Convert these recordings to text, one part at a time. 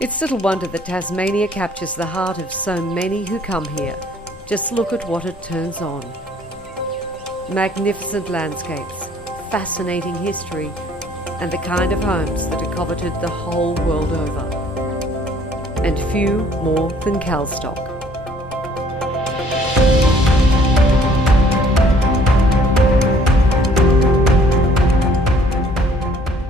It's little wonder that Tasmania captures the heart of so many who come here. Just look at what it turns on. Magnificent landscapes, fascinating history, and the kind of homes that are coveted the whole world over. And few more than Calstock.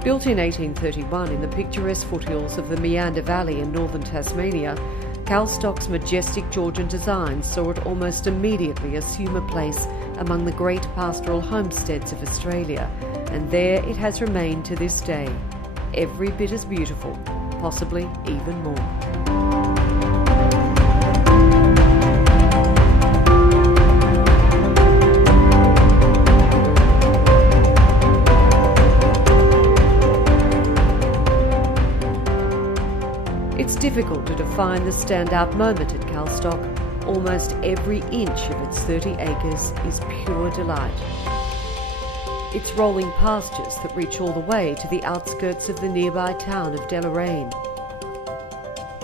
Built in 1831 in the picturesque foothills of the Meander Valley in northern Tasmania, Calstock's majestic Georgian design saw it almost immediately assume a place among the great pastoral homesteads of Australia, and there it has remained to this day, every bit as beautiful, possibly even more. It's difficult to define the standout moment at Calstock. Almost every inch of its 30 acres is pure delight. It's rolling pastures that reach all the way to the outskirts of the nearby town of Deloraine.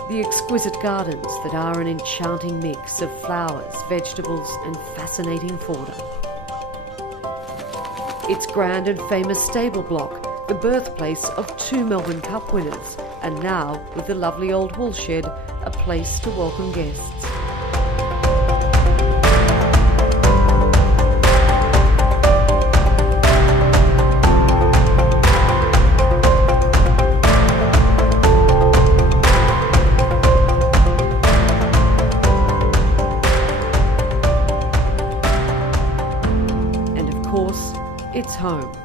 The exquisite gardens that are an enchanting mix of flowers, vegetables and fascinating fauna. Its grand and famous stable block, the birthplace of 2 Melbourne Cup winners, and now, with the lovely old wool shed, a place to welcome guests. And of course, it's home,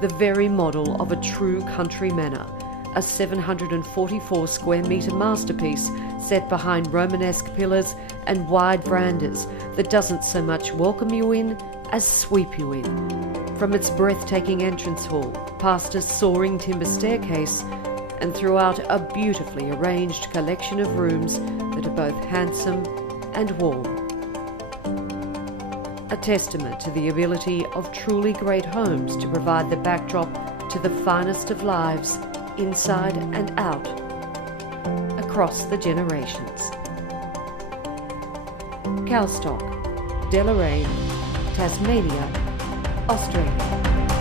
the very model of a true country manor. A 744 square metre masterpiece set behind Romanesque pillars and wide verandas that doesn't so much welcome you in as sweep you in. From its breathtaking entrance hall, past a soaring timber staircase, and throughout a beautifully arranged collection of rooms that are both handsome and warm. A testament to the ability of truly great homes to provide the backdrop to the finest of lives, inside and out, across the generations. Calstock, Deloraine, Tasmania, Australia.